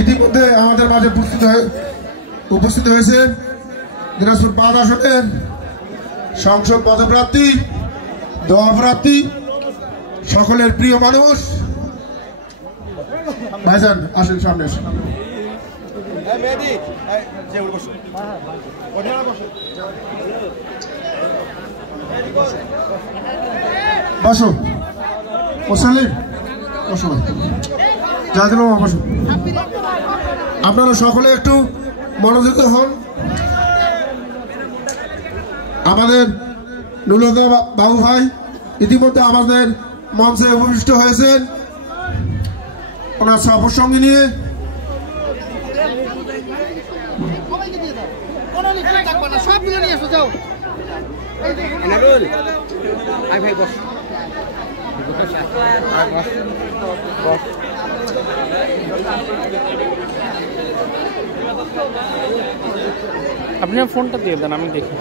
ইতিমধ্যে আমাদের মাঝে উপস্থিত হয়েছে দিনাজপুর ৫ আসনের সংসদ পদপ্রার্থী, দোয়াপ্রার্থী, সকলের প্রিয় মানুষ ভাইজান, আসেন সামনে এসে বসো। মোসালিম বসো, জাহিদুল মামা বসো। আপনারা সকলে একটু মনোযোগ হন। আমাদের নুরুল বাবু ভাই ইতিমধ্যে আমাদের মঞ্চে উপবিষ্ট হয়েছেন ওনার সফর সঙ্গে নিয়ে। আপনি ফোনটা দিয়ে দেন, আমি দেখি।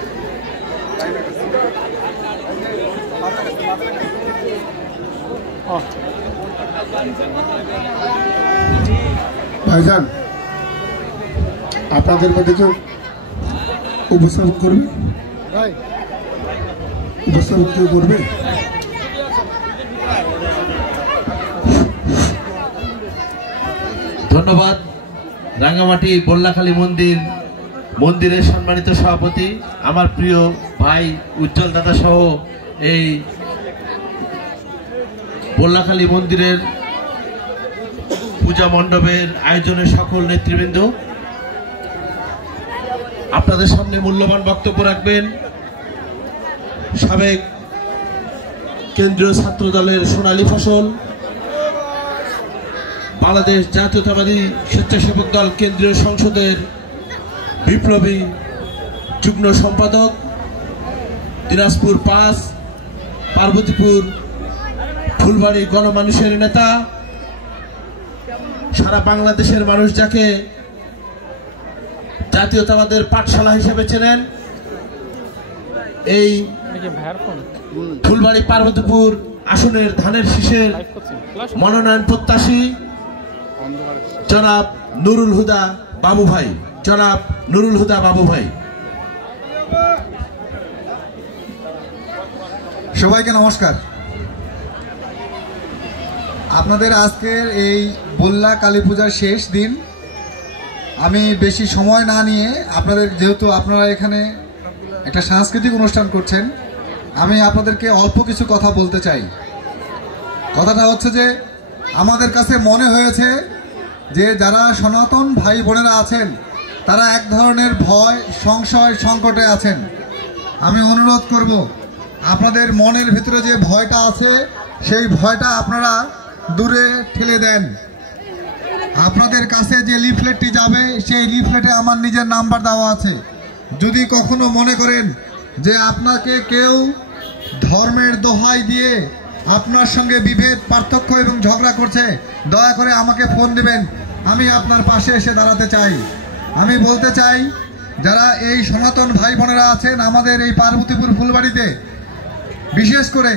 ভাইজান, আপনাদের মধ্যে কেউ উপস্থাপন করবে? উপস্থাপন কেউ করবে? ধন্যবাদ। রাঙ্গামাটি বল্লাখালী মন্দিরের সম্মানিত সভাপতি, আমার প্রিয় ভাই উজ্জ্বল দাদা সহ এই বল্লাখালী মন্দিরের পূজা মণ্ডপের আয়োজনের সকল নেতৃবৃন্দ, আপনাদের সামনে মূল্যবান বক্তব্য রাখবেন সাবেক কেন্দ্রীয় ছাত্র দলের সোনালী ফসল, বাংলাদেশ জাতীয়তাবাদী স্বেচ্ছাসেবক দল কেন্দ্রীয় সংসদের বিপ্লবী যুগ্ম সম্পাদক, দিনাজপুর ৫ পার্বতীপুর ফুলবাড়ি গণমানুষের নেতা, সারা বাংলাদেশের মানুষ যাকে জাতীয়তাবাদের পাঠশালা হিসেবে চেনেন, এই ফুলবাড়ি পার্বতীপুর আসনের ধানের শীষের মনোনয়ন প্রত্যাশী জনাব নুরুল হুদা বাবু ভাই, জনাব নুরুল হুদা বাবু ভাই। সবাইকে নমস্কার। আপনাদের আজকের এই বল্লা কালী পূজার শেষ দিন, আমি বেশি সময় না নিয়ে আপনাদের, যেহেতু আপনারা এখানে একটা সাংস্কৃতিক অনুষ্ঠান করছেন, আমি আপনাদেরকে অল্প কিছু কথা বলতে চাই। কথাটা হচ্ছে যে আমাদের কাছে মনে হয়েছে যে যারা সনাতন ভাই বোনেরা আছেন তারা এক ধরনের ভয়, সংশয়, সংকটে আছেন। আমি অনুরোধ করব, আপনাদের মনের ভিতরে যে ভয়টা আছে সেই ভয়টা আপনারা দূরে ঠেলে দেন। আপনাদের কাছে যে লিফলেটটি যাবে সেই লিফলেটে আমার নিজের নাম্বার দেওয়া আছে। যদি কখনো মনে করেন যে আপনাকে কেউ ধর্মের দোহাই দিয়ে আপনার সঙ্গে বিভেদ, পার্থক্য এবং ঝগড়া করছে, দয়া করে আমাকে ফোন দিবেন, আমি আপনার পাশে এসে দাঁড়াতে চাই। আমি বলতে চাই, যারা এই সনাতন ভাই বোনেরা আছেন আমাদের এই পার্বতীপুর ফুলবাড়িতে, বিশেষ করে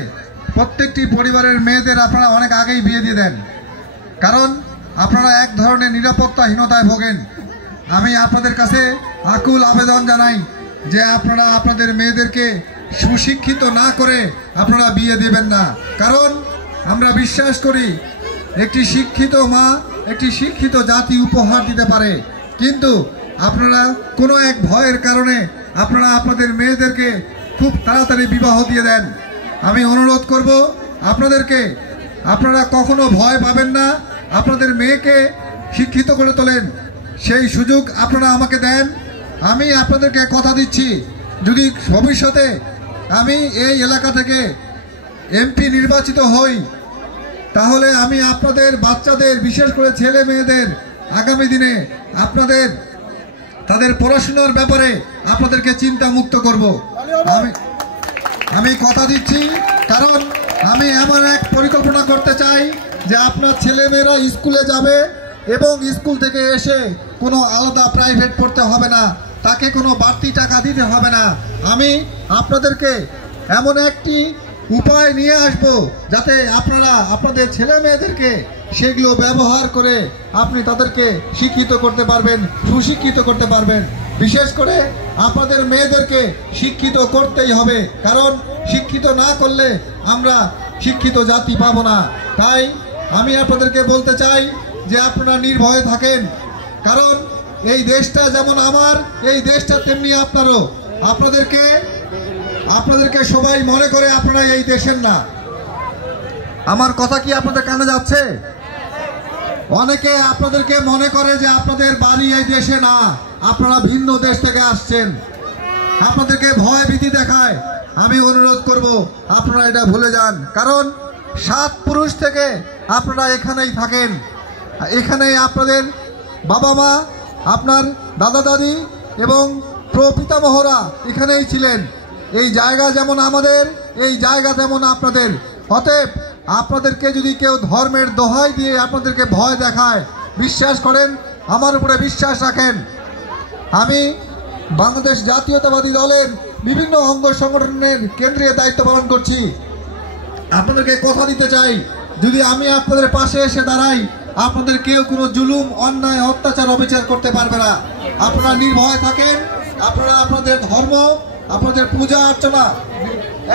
প্রত্যেকটি পরিবারের মেয়েদের আপনারা অনেক আগেই বিয়ে দিয়ে দেন, কারণ আপনারা এক ধরনের নিরাপত্তাহীনতায় ভোগেন। আমি আপনাদের কাছে আকুল আবেদন জানাই যে আপনারা আপনাদের মেয়েদেরকে সুশিক্ষিত না করে আপনারা বিয়ে দেবেন না, কারণ আমরা বিশ্বাস করি একটি শিক্ষিত মা একটি শিক্ষিত জাতি উপহার দিতে পারে। কিন্তু আপনারা কোনো এক ভয়ের কারণে আপনারা আপনাদের মেয়েদেরকে খুব তাড়াতাড়ি বিবাহ দিয়ে দেন। আমি অনুরোধ করব আপনাদেরকে, আপনারা কখনো ভয় পাবেন না, আপনাদের মেয়েকে শিক্ষিত করে তোলেন, সেই সুযোগ আপনারা আমাকে দেন। আমি আপনাদেরকে কথা দিচ্ছি, যদি ভবিষ্যতে আমি এই এলাকা থেকে এমপি নির্বাচিত হই, তাহলে আমি আপনাদের বাচ্চাদের, বিশেষ করে ছেলে মেয়েদের আগামী দিনে তাদের পড়াশোনার ব্যাপারে আপনাদেরকে চিন্তা মুক্ত করব। আমি কথা দিচ্ছি, কারণ আমি এমন এক পরিকল্পনা করতে চাই যে আপনার ছেলেমেয়েরা স্কুলে যাবে এবং স্কুল থেকে এসে কোনো আলাদা প্রাইভেট পড়তে হবে না, তাকে কোনো বাড়তি টাকা দিতে হবে না। আমি আপনাদেরকে এমন একটি উপায় নিয়ে আসব, যাতে আপনারা আপনাদের ছেলে মেয়েদেরকে সেগুলো ব্যবহার করে আপনি তাদেরকে শিক্ষিত করতে পারবেন, সুশিক্ষিত করতে পারবেন। বিশেষ করে আপনাদের মেয়েদেরকে শিক্ষিত করতেই হবে, কারণ শিক্ষিত না করলে আমরা শিক্ষিত জাতি পাবো না। তাই আমি আপনাদেরকে বলতে চাই যে আপনারা নির্ভয়ে থাকেন, কারণ এই দেশটা যেমন আমার, এই দেশটা তেমনি আপনারও। আপনাদেরকে সবাই মনে করে আপনারা এই দেশের না। আমার কথা কি আপনাদের কানে যাচ্ছে? অনেকে আপনাদেরকে মনে করে যে আপনাদের বাড়ি এই দেশে না, আপনারা ভিন্ন দেশ থেকে আসছেন, আপনাদেরকে ভয় ভীতি দেখায়। আমি অনুরোধ করব আপনারা এটা ভুলে যান, কারণ 7 পুরুষ থেকে আপনারা এখানেই থাকেন, এখানেই আপনাদের বাবা মা, আপনার দাদা দাদি এবং প্রপিতামহরা এখানেই ছিলেন। এই জায়গা যেমন আমাদের, এই জায়গা তেমন আপনাদের। অতএব আপনাদেরকে যদি কেউ ধর্মের দোহাই দিয়ে আপনাদেরকে ভয় দেখায়, বিশ্বাস করেন, আমার উপরে বিশ্বাস রাখেন। আমি বাংলাদেশ জাতীয়তাবাদী দলের বিভিন্ন অঙ্গ সংগঠনের কেন্দ্রীয় দায়িত্ব পালন করছি। আপনাদেরকে কথা দিতে চাই, যদি আমি আপনাদের পাশে এসে দাঁড়াই, আপনাদের কেউ কোনো জুলুম, অন্যায়, অত্যাচার, অবিচার করতে পারবে না। আপনারা নির্ভয় থাকেন, আপনারা আপনাদের ধর্ম, আপনাদের পূজা অর্চনা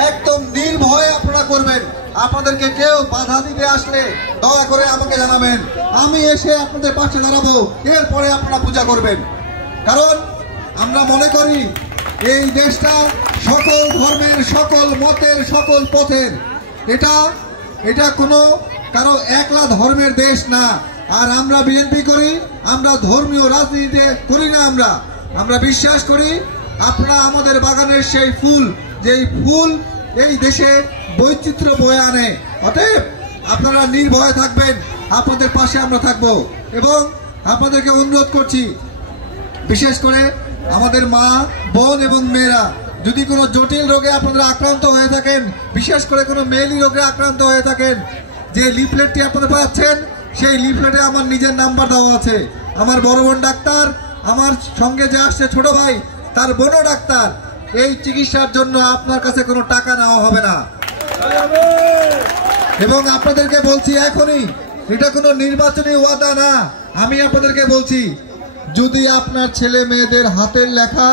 একদম নির্ভয়ে আপনারা করবেন। আপনাদেরকে কেউ বাধা দিতে আসলে দয়া করে আমাকে জানাবেন, আমি এসে আপনাদের পাশে দাঁড়াবো, এরপরে আপনারা পূজা করবেন। কারণ আমরা মনে করি এই দেশটা সকল ধর্মের, সকল মতের, সকল পথের। এটা কোনো কারো একলা ধর্মের দেশ না। আর আমরা বিএনপি করি, আমরা ধর্মীয় রাজনীতি করি না। আমরা বিশ্বাস করি আপনারা আমাদের বাগানের সেই ফুল, যেই ফুল এই দেশে বৈচিত্র্য বয়ে আনে। অতএব আপনারা নির্ভয়ে থাকবেন, আপনাদের পাশে আমরা থাকব। এবং আপনাদেরকে অনুরোধ করছি, বিশেষ করে আমাদের মা, বোন এবং মেয়েরা, যদি কোনো জটিল রোগে আপনারা আক্রান্ত হয়ে থাকেন, বিশেষ করে কোনো মেয়েলি রোগে আক্রান্ত হয়ে থাকেন, যে লিফলেটটি আপনারা পাচ্ছেন, সেই লিফলেটে আমার নিজের নাম্বার দেওয়া আছে। আমার বড় বোন ডাক্তার, আমার সঙ্গে যে আসছে ছোট ভাই, তার বোনও ডাক্তার। এই চিকিৎসার জন্য আপনার কাছে কোনো টাকা নেওয়া হবে না। এবং আপনাদেরকে বলছি এখনই, এটা কোনো নির্বাচনী ওয়াদা না। আমি আপনাদেরকে বলছি, যদি আপনার ছেলে মেয়েদের হাতের লেখা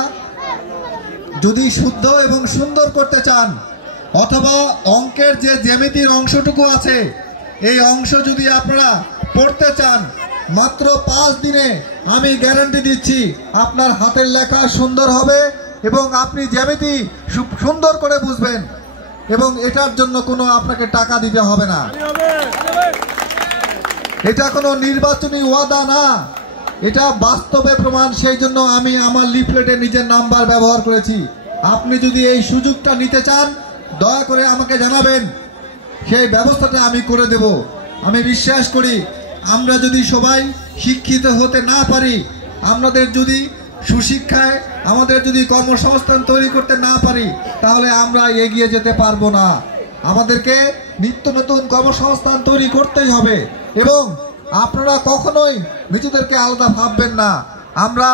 যদি শুদ্ধ এবং সুন্দর করতে চান, অথবা অঙ্কের যে জ্যামিতির অংশটুকু আছে, এই অংশ যদি আপনারা পড়তে চান, মাত্র 5 দিনে আমি গ্যারান্টি দিচ্ছি আপনার হাতের লেখা সুন্দর হবে এবং আপনি জ্যামিতি সুন্দর করে বুঝবেন, এবং এটার জন্য কোনো আপনাকে টাকা দিতে হবে না। এটা কোনো নির্বাচনী ওয়াদা না, এটা বাস্তবে প্রমাণ। সেই জন্য আমি আমার লিফলেটে নিজের নাম্বার ব্যবহার করেছি। আপনি যদি এই সুযোগটা নিতে চান, দয়া করে আমাকে জানাবেন, সেই ব্যবস্থাটা আমি করে দেব। আমি বিশ্বাস করি আমরা যদি সবাই শিক্ষিত হতে না পারি, আমাদের যদি সুশিক্ষায় আমাদের যদি কর্মসংস্থান তৈরি করতে না পারি, তাহলে আমরা এগিয়ে যেতে পারবো না। আমাদেরকে নিত্য নতুন কর্মসংস্থান তৈরি করতেই হবে। এবং আপনারা কখনোই নিজেদেরকে আলাদা ভাববেন না, আমরা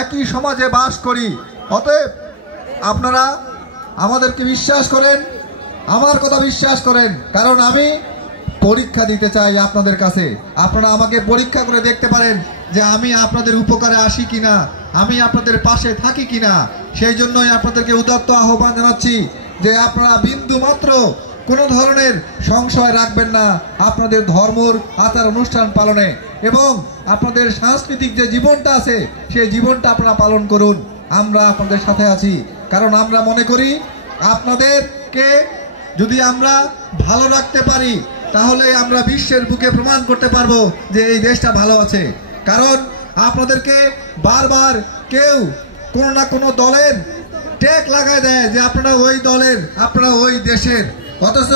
একই সমাজে বাস করি। অতএব আপনারা আমাদেরকে বিশ্বাস করেন, আমার কথা বিশ্বাস করেন, কারণ আমি পরীক্ষা দিতে চাই আপনাদের কাছে। আপনারা আমাকে পরীক্ষা করে দেখতে পারেন যে আমি আপনাদের উপকারে আসি কিনা, আমি আপনাদের পাশে থাকি কিনা। সেই জন্যই আপনাদেরকে উদাত্ত আহ্বান জানাচ্ছি যে আপনারা বিন্দু মাত্র কোনো ধরনের সংশয় রাখবেন না আপনাদের ধর্মর আচার অনুষ্ঠান পালনে, এবং আপনাদের সাংস্কৃতিক যে জীবনটা আছে সেই জীবনটা আপনারা পালন করুন। আমরা আপনাদের সাথে আছি, কারণ আমরা মনে করি আপনাদেরকে যদি আমরা ভালো রাখতে পারি, তাহলে আমরা বিশ্বের বুকে প্রমাণ করতে পারবো যে এই দেশটা ভালো আছে। কারণ আপনাদেরকে বারবার কেউ কোনো না কোনো দলের ট্যাগ লাগায় দেয় যে আপনারা ওই দলের, আপনারা ওই দেশের, অথচ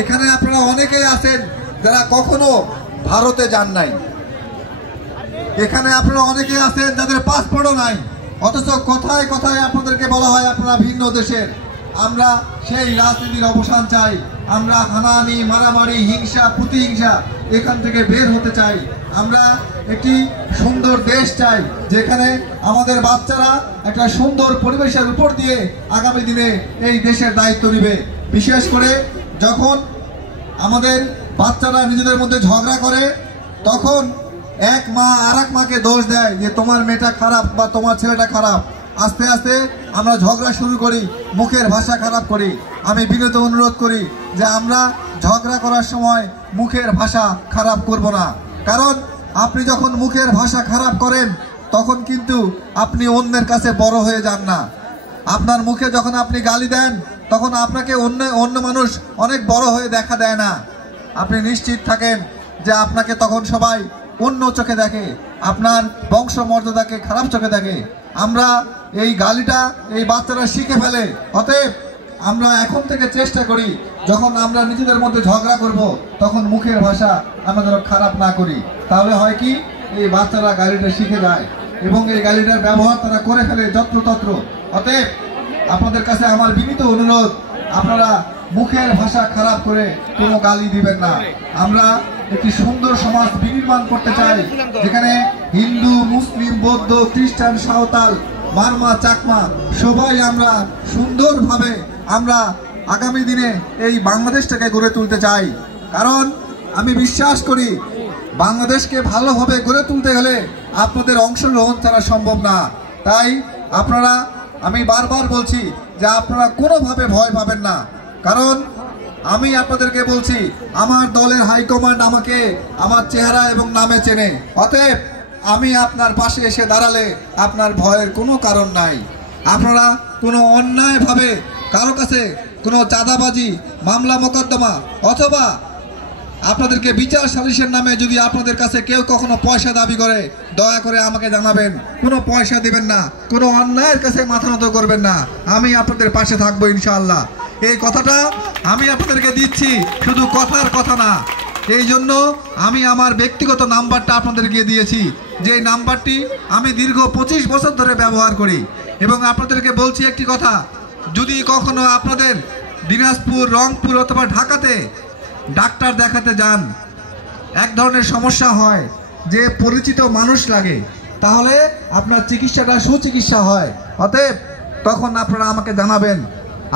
এখানে আপনারা অনেকেই আছেন যারা কখনো ভারতে যান নাই। এখানে আপনারা অনেকেই আছেন যাদের পাসপোর্টও নাই, অথচ কথায় কথায় আপনাদেরকে বলা হয় আপনারা ভিন্ন দেশের। আমরা সেই রাজনীতির অবসান চাই। আমরা হানাহানি, মারামারি, হিংসা, প্রতিহিংসা এখান থেকে বের হতে চাই। আমরা একটি সুন্দর দেশ চাই, যেখানে আমাদের বাচ্চারা একটা সুন্দর পরিবেশের উপর দিয়ে আগামী দিনে এই দেশের দায়িত্ব নেবে। বিশেষ করে যখন আমাদের বাচ্চারা নিজেদের মধ্যে ঝগড়া করে তখন এক মা আর এক মাকে দোষ দেয় যে তোমার মেয়েটা খারাপ বা তোমার ছেলেটা খারাপ। আস্তে আস্তে আমরা ঝগড়া শুরু করি, মুখের ভাষা খারাপ করি। আমি বিনীত অনুরোধ করি যে আমরা ঝগড়া করার সময় মুখের ভাষা খারাপ করব না, কারণ আপনি যখন মুখের ভাষা খারাপ করেন তখন কিন্তু আপনি অন্যের কাছে বড় হয়ে যান না। আপনার মুখে যখন আপনি গালি দেন তখন আপনাকে অন্য মানুষ অনেক বড় হয়ে দেখা দেয় না। আপনি নিশ্চিত থাকেন যে আপনাকে তখন সবাই অন্য চোখে দেখে, আপনার বংশ মর্যাদাকে খারাপ চোখে দেখে। আমরা এই গালিটা এই বাচ্চারা শিখে ফেলে। অতএব আমরা এখন থেকে চেষ্টা করি যখন আমরা নিজেদের মধ্যে ঝগড়া করব তখন মুখের ভাষা আমরা যেন খারাপ না করি। তাহলে হয় কি, এই বাচ্চারা গালিটা শিখে যায় এবং এই গালিটার ব্যবহার তারা করে ফেলে যত্রতত্র। অতএব আপনাদের কাছে আমার বিনীত অনুরোধ, আপনারা মুখের ভাষা খারাপ করে কোনো গালি দিবেন না। আমরা একটি সুন্দর সমাজ বিনির্মাণ করতে চাই যেখানে হিন্দু, মুসলিম, বৌদ্ধ, খ্রিস্টান, সাঁওতাল, মারমা, চাকমা সবাই আমরা সুন্দরভাবে আমরা আগামী দিনে এই বাংলাদেশটাকে গড়ে তুলতে চাই। কারণ আমি বিশ্বাস করি বাংলাদেশকে ভালোভাবে গড়ে তুলতে গেলে আপনাদের অংশগ্রহণ ছাড়া সম্ভব না। তাই আপনারা, আমি বারবার বলছি যে আপনারা কোনোভাবে ভয় পাবেন না, কারণ আমি আপনাদেরকে বলছি আমার দলের হাইকমান্ড আমাকে আমার চেহারা এবং নামে চেনে। অতএব আমি আপনার পাশে এসে দাঁড়ালে আপনার ভয়ের কোনো কারণ নাই। আপনারা কোনো অন্যায়ভাবে কারো কাছে কোনো চাঁদাবাজি, মামলা মোকদ্দমা অথবা আপনাদেরকে বিচার সালিশের নামে যদি আপনাদের কাছে কেউ কখনো পয়সা দাবি করে, দয়া করে আমাকে জানাবেন। কোনো পয়সা দিবেন না, কোনো অন্যায়ের কাছে মাথা নত করবেন না। আমি আপনাদের পাশে থাকবো ইনশাআল্লাহ। এই কথাটা আমি আপনাদেরকে দিচ্ছি, শুধু কথার কথা না। এই জন্য আমি আমার ব্যক্তিগত নাম্বারটা আপনাদেরকে দিয়েছি, যে নাম্বারটি আমি দীর্ঘ 25 বছর ধরে ব্যবহার করি। এবং আপনাদেরকে বলছি একটি কথা, যদি কখনো আপনাদের দিনাজপুর, রংপুর অথবা ঢাকাতে ডাক্তার দেখাতে যান, এক ধরনের সমস্যা হয় যে পরিচিত মানুষ লাগে, তাহলে আপনার চিকিৎসাটা সুচিকিৎসা হয়। অতএব তখন আপনারা আমাকে জানাবেন।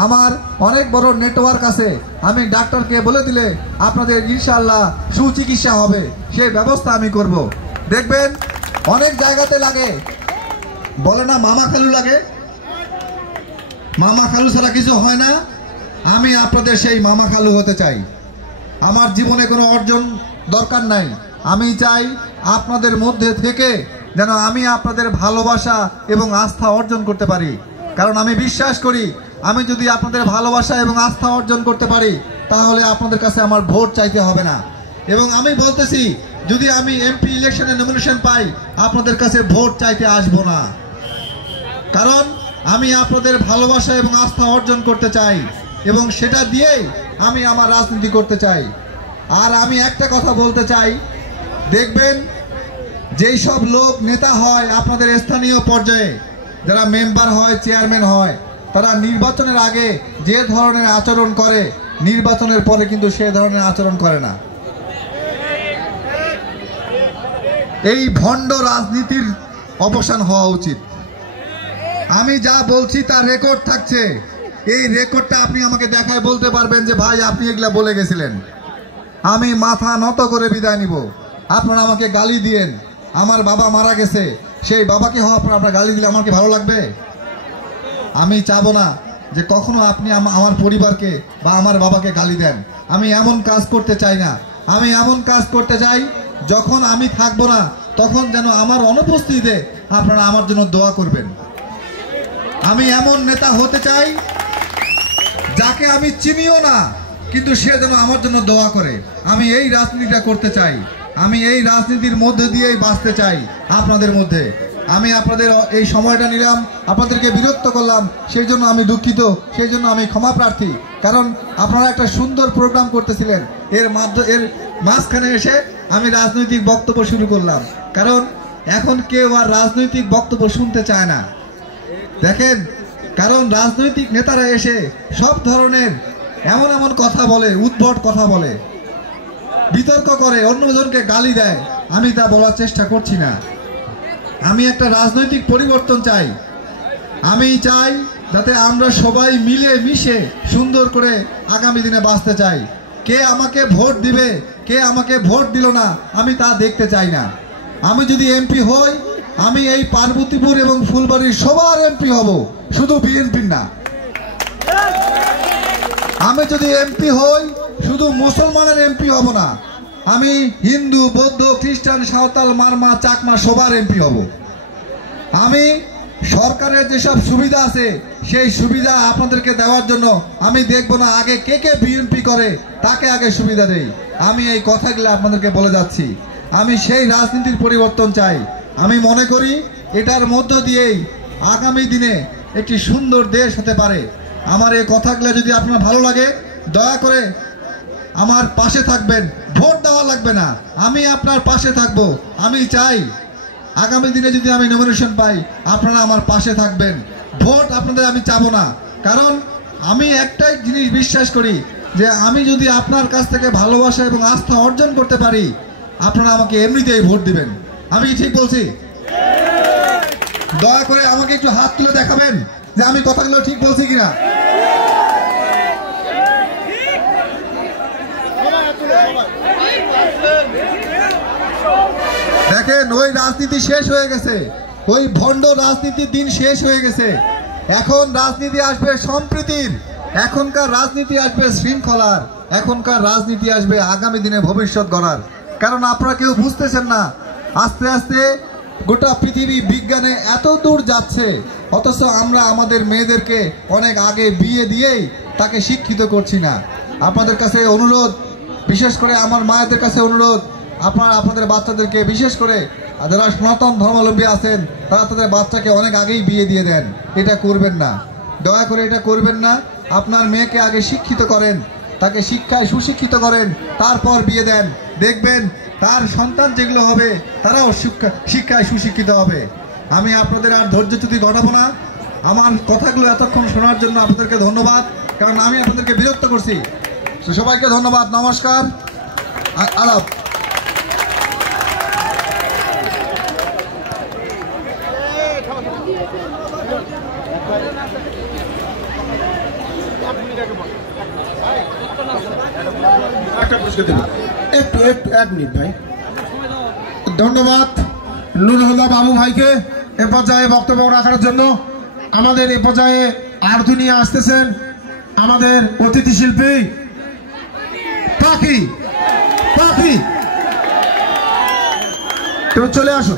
আমার অনেক বড় নেটওয়ার্ক আছে, আমি ডাক্তারকে বলে দিলে আপনাদের ইনশাআল্লাহ সুচিকিৎসা হবে, সেই ব্যবস্থা আমি করব। দেখবেন অনেক জায়গাতে লাগে, বলে না মামা খালু লাগে, মামা খালু ছাড়া কিছু হয় না। আমি আপনাদের সেই মামা খালু হতে চাই। আমার জীবনে কোনো অর্জন দরকার নাই, আমি চাই আপনাদের মধ্যে থেকে যেন আমি আপনাদের ভালোবাসা এবং আস্থা অর্জন করতে পারি। কারণ আমি বিশ্বাস করি আমি যদি আপনাদের ভালোবাসা এবং আস্থা অর্জন করতে পারি তাহলে আপনাদের কাছে আমার ভোট চাইতে হবে না। এবং আমি বলতেছি, যদি আমি এমপি ইলেকশনে নমিনেশন পাই আপনাদের কাছে ভোট চাইতে আসবো না, কারণ আমি আপনাদের ভালোবাসা এবং আস্থা অর্জন করতে চাই এবং সেটা দিয়েই আমি আমার রাজনীতি করতে চাই। আর আমি একটা কথা বলতে চাই, দেখবেন যেই সব লোক নেতা হয় আপনাদের স্থানীয় পর্যায়ে, যারা মেম্বার হয়, চেয়ারম্যান হয়, তারা নির্বাচনের আগে যে ধরনের আচরণ করে নির্বাচনের পরে কিন্তু সে ধরনের আচরণ করে না। এই ভণ্ড রাজনীতির অবসান হওয়া উচিত। আমি যা বলছি তার রেকর্ড থাকছে, এই রেকর্ডটা আপনি আমাকে দেখায় বলতে পারবেন যে ভাই আপনি এগুলা বলে গেছিলেন। আমি মাথা নত করে বিদায় নিব। আপনারা আমাকে গালি দিয়েন, আমার বাবা মারা গেছে, সেই বাবাকে আপনারা গালি দিলে আমার কি ভালো লাগবে? আমি চাবো না যে কখনো আপনি আমার পরিবারকে বা আমার বাবাকে গালি দেন। আমি এমন কাজ করতে চাই না। আমি এমন কাজ করতে চাই যখন আমি থাকবো না তখন যেন আমার অনুপস্থিতিতে আপনারা আমার জন্য দোয়া করবেন। আমি এমন নেতা হতে চাই যাকে আমি চিনিও না কিন্তু সে যেন আমার জন্য দোয়া করে। আমি এই রাজনীতিটা করতে চাই, আমি এই রাজনীতির মধ্যে দিয়েই বাঁচতে চাই আপনাদের মধ্যে। আমি আপনাদের এই সময়টা নিলাম, আপনাদেরকে বিরক্ত করলাম, সেই জন্য আমি দুঃখিত, সেই জন্য আমি ক্ষমা প্রার্থী। কারণ আপনারা একটা সুন্দর প্রোগ্রাম করতেছিলেন, এর মাঝখানে এসে আমি রাজনৈতিক বক্তব্য শুরু করলাম। কারণ এখন কেউ আর রাজনৈতিক বক্তব্য শুনতে চায় না। দেখেন, কারণ রাজনৈতিক নেতারা এসে সব ধরনের এমন এমন কথা বলে, উদ্ভট কথা বলে, বিতর্ক করে, অন্যজনকে গালি দেয়। আমি তা বলার চেষ্টা করছি না। আমি একটা রাজনৈতিক পরিবর্তন চাই। আমি চাই যাতে আমরা সবাই মিলে মিশে সুন্দর করে আগামী দিনে বাঁচতে চাই। কে আমাকে ভোট দিবে, কে আমাকে ভোট দিল না, আমি তা দেখতে চাই না। আমি যদি এমপি হই, আমি এই পার্বতীপুর এবং ফুলবাড়ির সবার এমপি হব, শুধু বিএনপির না। আমি যদি এমপি হই, শুধু মুসলমানের এমপি হব না, আমি হিন্দু, বৌদ্ধ, খ্রিস্টান, সাঁওতাল, মারমা, চাকমা সবার এমপি হব। আমি সরকারের যেসব সুবিধা আছে সেই সুবিধা আপনাদেরকে দেওয়ার জন্য আমি দেখব না আগে কে কে বিএনপি করে তাকে আগে সুবিধা দেই। আমি এই কথাগুলো আপনাদেরকে বলে যাচ্ছি। আমি সেই রাজনীতির পরিবর্তন চাই। আমি মনে করি এটার মধ্য দিয়েই আগামী দিনে একটি সুন্দর দেশ হতে পারে। আমার এই কথাগুলো যদি আপনার ভালো লাগে, দয়া করে আমার পাশে থাকবেন। ভোট দেওয়া লাগবে না, আমি আপনার পাশে থাকব। আমি চাই আগামী দিনে যদি আমি নমিনেশন পাই, আপনারা আমার পাশে থাকবেন। ভোট আপনাদের আমি চাবো না, কারণ আমি একটাই জিনিস বিশ্বাস করি যে আমি যদি আপনার কাছ থেকে ভালোবাসা এবং আস্থা অর্জন করতে পারি, আপনারা আমাকে এমনিতেই ভোট দিবেন। আমি কি ঠিক বলছি? দয়া করে আমাকে একটু হাত তুলে দেখাবেন যে আমি কথাগুলো ঠিক বলছি কিনা। দেখেন, ওই রাজনীতি শেষ হয়ে গেছে, ওই ভণ্ড রাজনীতির দিন শেষ হয়ে গেছে। এখন রাজনীতি আসবে সম্প্রীতির, এখনকার রাজনীতি আসবে শৃঙ্খলার, এখনকার রাজনীতি আসবে আগামী দিনে ভবিষ্যৎ গড়ার। কারণ আপনারা কেউ বুঝতেছেন না, আস্তে আস্তে গোটা পৃথিবী বিজ্ঞানে এত দূর যাচ্ছে, অথচ আমরা আমাদের মেয়েদেরকে অনেক আগে বিয়ে দিয়েই তাকে শিক্ষিত করছি না। আপনাদের কাছে অনুরোধ, বিশেষ করে আমার মায়েদের কাছে অনুরোধ, আপনাদের বাচ্চাদেরকে, বিশেষ করে যারা সনাতন ধর্মাবলম্বী আছেন, তারা তাদের বাচ্চাকে অনেক আগেই বিয়ে দিয়ে দেন। এটা করবেন না, দয়া করে এটা করবেন না। আপনার মেয়েকে আগে শিক্ষিত করেন, তাকে শিক্ষায় সুশিক্ষিত করেন, তারপর বিয়ে দেন। দেখবেন তার সন্তান যেগুলো হবে তারাও শিক্ষায় সুশিক্ষিত হবে। আমি আপনাদের আর ধৈর্যচ্যুতি ঘটাবো না। আমার কথাগুলো এতক্ষণ শোনার জন্য আপনাদেরকে ধন্যবাদ, কারণ আমি আপনাদেরকে বিরক্ত করছি। সবাইকে ধন্যবাদ, নমস্কার, আলাপ। একটু এক মিনিট ভাই। ধন্যবাদ নুরুল হুদা বাবু ভাইকে এ পর্যায়ে বক্তব্য রাখার জন্য। আমাদের এ পর্যায়ে আরতি নিয়ে আসতেছেন আমাদের অতিথি শিল্পী পাখি। তুমি চলে আসো।